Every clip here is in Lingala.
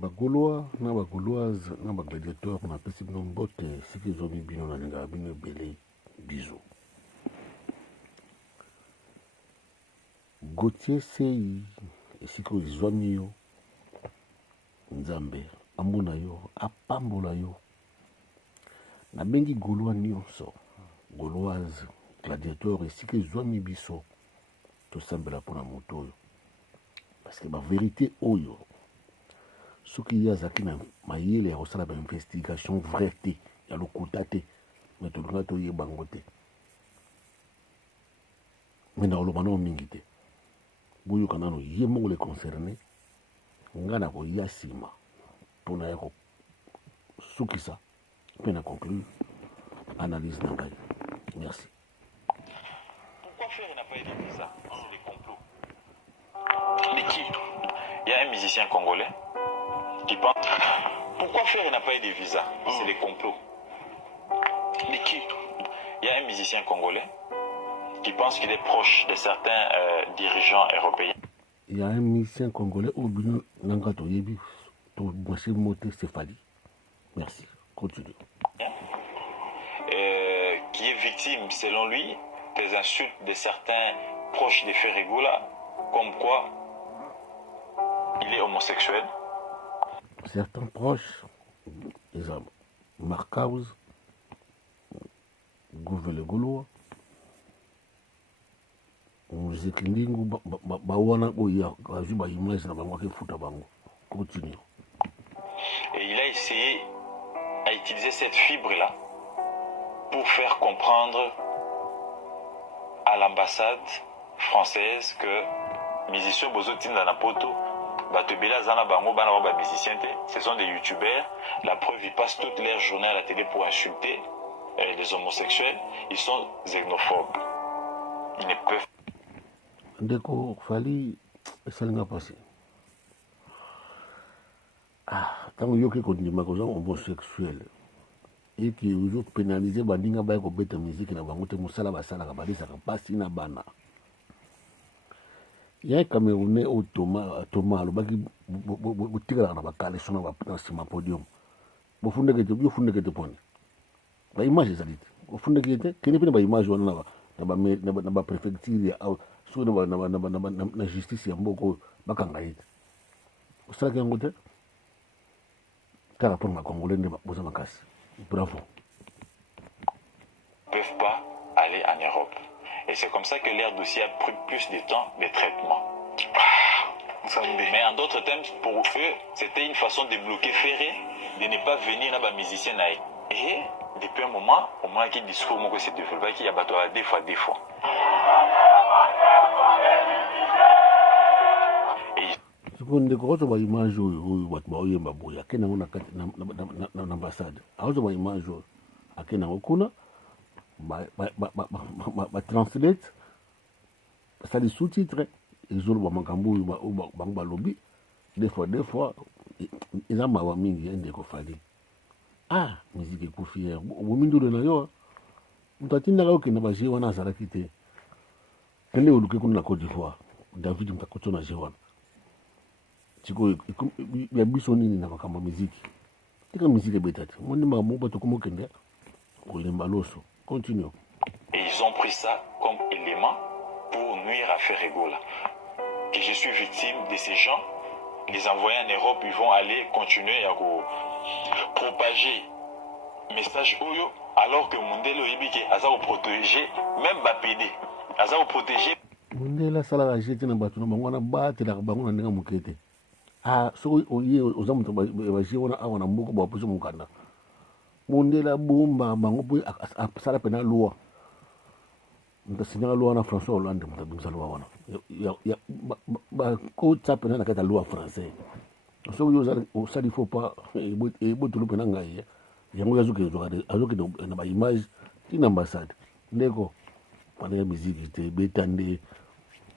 Bagaulois na bagauloise na bagladiateur na pesi bino mbote siki zomi bino na lingaka bino ebele biso. Gauthier Sei esika ezwami yo nzambe amona yo apambola yo nabengi gaulois nyonso gauloise gladiateur esika ezwami biso tosambela mpona moto oyo parce que bavérité oyo soki ye azalaki na mayele ya kosala bainvestigation vrai te ya lokuta te me tolinga toyeba yango te me na koloba nao mingi te boyoka nano ye moko le concerné nga na koya nsima mpona ya kosukisa mpe na conclure analyse na ngai. Merci. Pourquoi faire n'a pas été bizarre? C'est des complots. Mais qui? Il y a un musicien congolais qui pense. Pourquoi faire n'a pas eu de visa? C'est des complots. Mais qui? Il y a un musicien congolais qui pense qu'il est proche de certains dirigeants européens. Il y a un musicien congolais au Bino Nangato Yebi, Toubouaché Moté Céphalie. Merci. Continue. Qui est victime, selon lui, des insultes de certains proches de Ferregoula, comme quoi il est homosexuel. Certains proches, ils ont Marcaus, Gouvelle Gaulois, musique ndingu, bawana oya, kajuba image na bango ke futa bango. Continue. Et il a essayé à utiliser cette fibre-là pour faire comprendre à l'ambassade française que musiciens Bozotin Danapoto, Batebela Zana Bango, Banaroba musiciens, ce sont des youtubeurs. La preuve, ils passent toute leur journée à la télé pour insulter les homosexuels. Ils sont xénophobes. Ils ne peuvent. Ndeko Fali, ça n'a pas passé. Ah, tant que vous avez des homosexuels et que vous avez pénalisé les gens qui ont fait musique, na bango te musala basala ka balisa ka pasi na bana. Il y a un Camerounais au Thomas alobaki botikala na bakale sona ba sima podium. Bofunde ke te poni. Ba image ezalite. Bofunde ke te kene pena ba image wana na ba préfecture ya so na justice ya mboko bakanga yete. Osala ke ngote car pour ma Congolais ne boza makasi. Bravo. Ils ne peuvent pas aller en Europe. Et c'est comme ça que leur dossier a pris plus de temps de traitement. Mais en d'autres termes, pour eux, c'était une façon de bloquer Ferré, de ne pas venir là-bas musicien. Et depuis un moment, au moins qu'il discours que c'est développé, qu'il y a des fois. Seconde grosse ba image oyo bato baoyemba boye akenda ngo na ambassade aozo ba image oyo akenda ngo kuna ba translate basali sous-titre ezoloba makambo oyo bango balobi des fois eza mawa mingi ya ndeko Fali. Ah musique ekufi here bomindolo na yo moto atindaka okenda baje wana azalaki te kende oluke kuna na Côte d'Ivoire David mtakotso na je wana chiko ya biso nini na makambo muziki tika muziki betati moni makambo bato komokende kolemba loso. Continue. Et ils ont pris ça comme élément pour nuire à Ferregoula. Que je suis victime de ces gens, les envoyer en Europe, ils vont aller continuer à propager message Oyo, alors que Mundele Oyebike a protégé, même Bapédé, a protégé. Mundele sala jete na bato na bango na batela bango na ndenge mokete. Ah, so oye ozamuto baje wana awa na mboko ba poso mukanda. Mundela bomba bango po sala pena loi. Mtasina loi na François Hollande mtabimsa loi wana. Ya ba ko tsapena na kata loi français. So yo osali faut pas e botulu pena ngai. Yango yazuke azuke na ba image tina ambassade. Ndeko pana ya musique te betande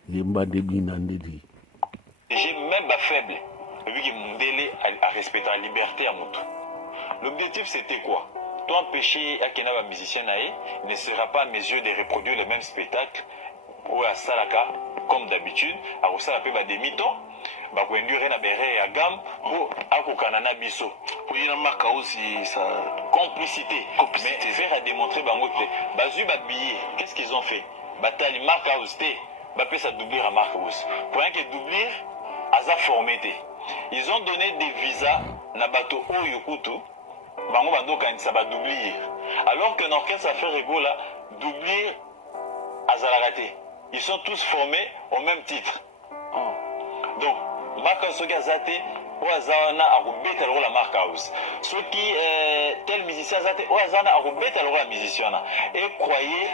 yemba de binande di. J'ai même pas faible. Vu que Mundele a respecté la liberté à Moutou. L'objectif c'était quoi? Toi empêcher Akenaba musicien il ne sera pas à mes yeux de reproduire le même spectacle ou à Salaka comme d'habitude, à Rosala pe ba demi-temps, ba ko induire na bere ya gamme ou à ko banana biso. Oui, la marque aussi ça. Complicité. Mais faire à démontrer bango que bazu ba billet. Qu'est-ce qu'ils ont fait? Batali marque house té. Bapé ça doubler à marque house. Pour un que doubler, aza formé té. Ils ont donné des visas na bato Oyokutu. Bango bando kanisa ba doubler. Alors que l'orchestre a fait Regola doubler azalagate. Ils sont tous formés au même titre. Donc, marque house gazate Oazana a rebêté la marque house. Ceux qui tel musicien zate Oazana a rebêté la musicien et croyez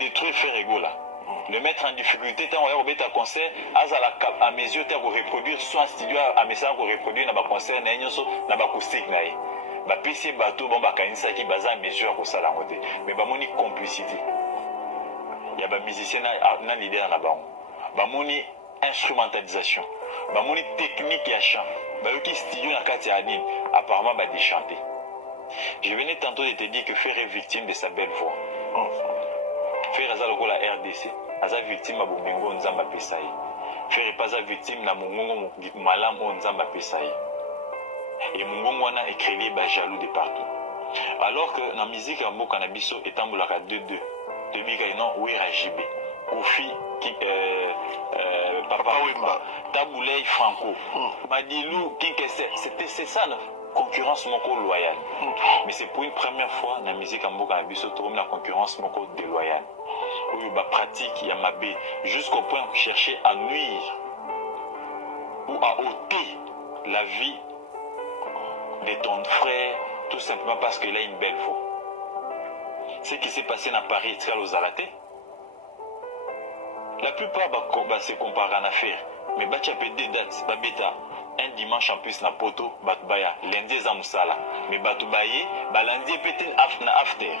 détruire Ferregola. Le mettre en difficulté, tant on a un concert, à mes yeux, tu reproduire soit studio à mes pour reproduire dans concert, dans acoustique. Ba PC bateau, bon, ba kanisa qui basa à mesure pour ça la montée. Mais ba moni complicité. Il y a des musiciens dans l'idée dans la bas. Ba moni instrumentalisation. Ba moni technique et chant. Ba yoki studio na kati ya anime. Apparemment ba déchanter. Je venais tantôt de te dire que Fer est victime de sa belle voix. Fer aza lokola RDC. Aza victime à Bomengo Nzamba Pesai. Fer est pas victime na Mongongo Malam Nzamba Pesai. Et Mongongo wana écrit ba jaloux de partout. Alors que dans la musique en mot cannabiso est en boulaka 2-2. Tebika non oui Rajibé. Kofi qui Papa Wemba. Taboulay Franco. Madilou c'est ça non? Concurrence moko loyale. Mais c'est pour une première fois dans la musique en mot cannabiso trouve la concurrence moko déloyale. Où il pratique Yamabé jusqu'au point de chercher à nuire ou à ôter la vie de ton frère tout simplement parce qu'il a une belle voix. Ce qui s'est passé dans Paris, c'est aux Alaté. La plupart se comparent en affaire, mais bah tu as des dates, bah bêta. Un dimanche en plus na poto, batubaya, lundi za musala. Mais batubaye, bah lundi peut-être na after.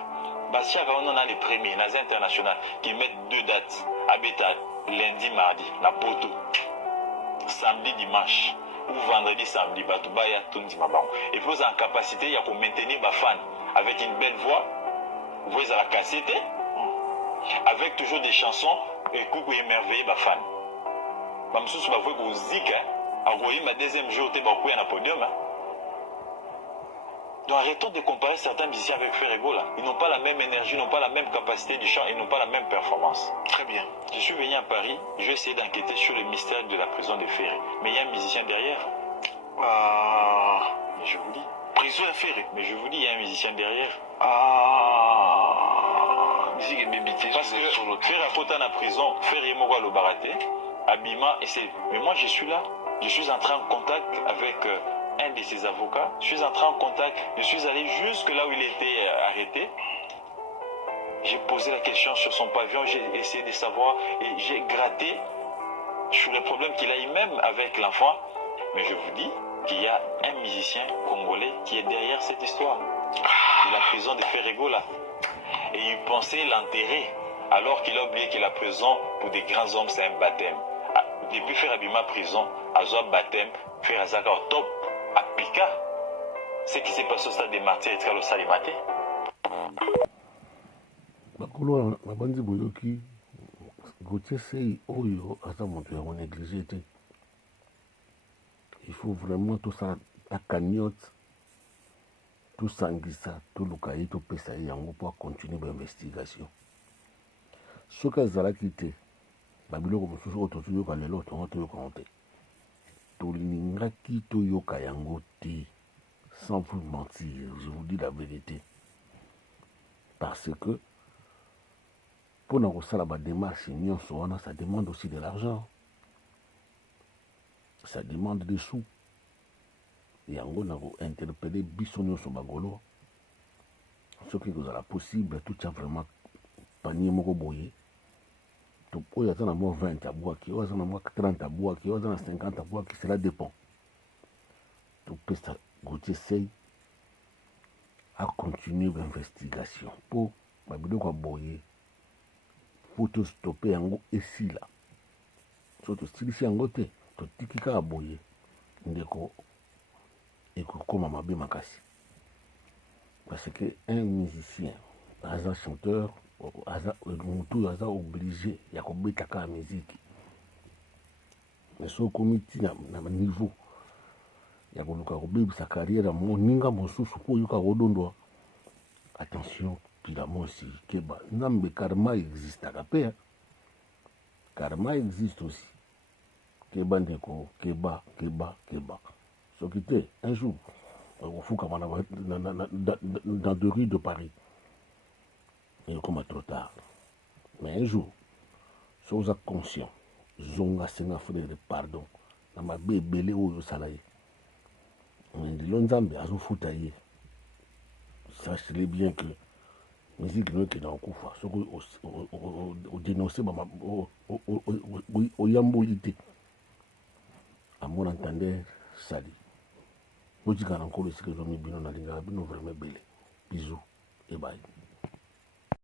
Bah chaque on a les premiers, les internationaux qui mettent 2 dates. Abeta, lundi, mardi, na poto. Samedi, dimanche. Ou vendredi, samedi, batubaya, tundi mabang. Et puis en capacité, il y a pour maintenir ma fan avec une belle voix. Vous voyez à la cassette, avec toujours des chansons et coucou émerveillé ma fan. Même si vous voyez que zik, envoyez ma deuxième jour, tu es un podium. Donc arrêtons de comparer certains musiciens avec Ferrego là. Ils n'ont pas la même énergie, ils n'ont pas la même capacité du chant, ils n'ont pas la même performance. Très bien. Je suis venu à Paris, je vais essayer d'enquêter sur le mystère de la prison de Ferré. Mais il y a un musicien derrière. Mais je vous dis. Prison à Ferré. Mais je vous dis, il y a un musicien derrière. Musique et bébité. Parce que Ferré à Kota na prison, Ferré Mogo le baraté, Abima, et c'est. Mais moi je suis là. Je suis entré en contact avec un de ses avocats. Je suis entré en contact. Je suis allé jusque là où il était arrêté. J'ai posé la question sur son pavillon. J'ai essayé de savoir et j'ai gratté sur les problèmes qu'il a eu même avec l'enfant. Mais je vous dis qu'il y a un musicien congolais qui est derrière cette histoire. De la prison de Ferrego là. Et il pensait l'enterrer. Alors qu'il a oublié que la prison pour des grands hommes c'est un baptême. Depuis faire Abima prison, Azoa baptême, faire Azaka au top, à Pika. Ce qui s'est passé au stade des martyrs et très au Salimate. Bakolo na bandi boyoki Gauthier Sey oyo asa moto ya négligé te. Il faut vraiment tout ça la cagnotte tout sangisa tout lukayi tout pesa yango pour continuer l'investigation. Ce que azalaki te babiloko mosusu oyo tozoyoka lelo tongo toyoka te tolingaki toyoka yango te sans vous mentir, je vous dis la vérité, parce que pour nous la démarche ça demande aussi de l'argent, ça demande des sous. Yango nako interpeller biso nyonso bagolo soki kozala possible tout ça vraiment panier moko boye to oyo aza na mwa 20 abwaki oyo aza na mwa 30 abwaki oyo aza na 50 abwaki, cela dépend. topesa Gauthier Sey à continuer l'investigation pour babiloko boye faut to stopper yango esila so to stilisi yango te totiki kaka boye ndeko ekokoma mabe makasi, parce que un musicien aza chanteur mutu aza obligé ya kobeta kaka musique, mais so okomi ti na niveau ya koluka kobebisa carrière moninga mosusu po oyoka kodondwa attention pila mosi keba nzambe karma existaka mpe karma existe aussi keba ndeko keba soki te un jour okofukama dans deux rues de Paris et comme trop tard mais un jour so oza conscient zonga senga frere pardon na mabe ebele oyo osala ye lelo nzambe azofuta ye sachez bien que musique noyokenda kokufa soki odénonce oyamboli te amona ntande sali botika na nkolo esika ezomi bino nalingaka bino vraiment ebele bizu ebai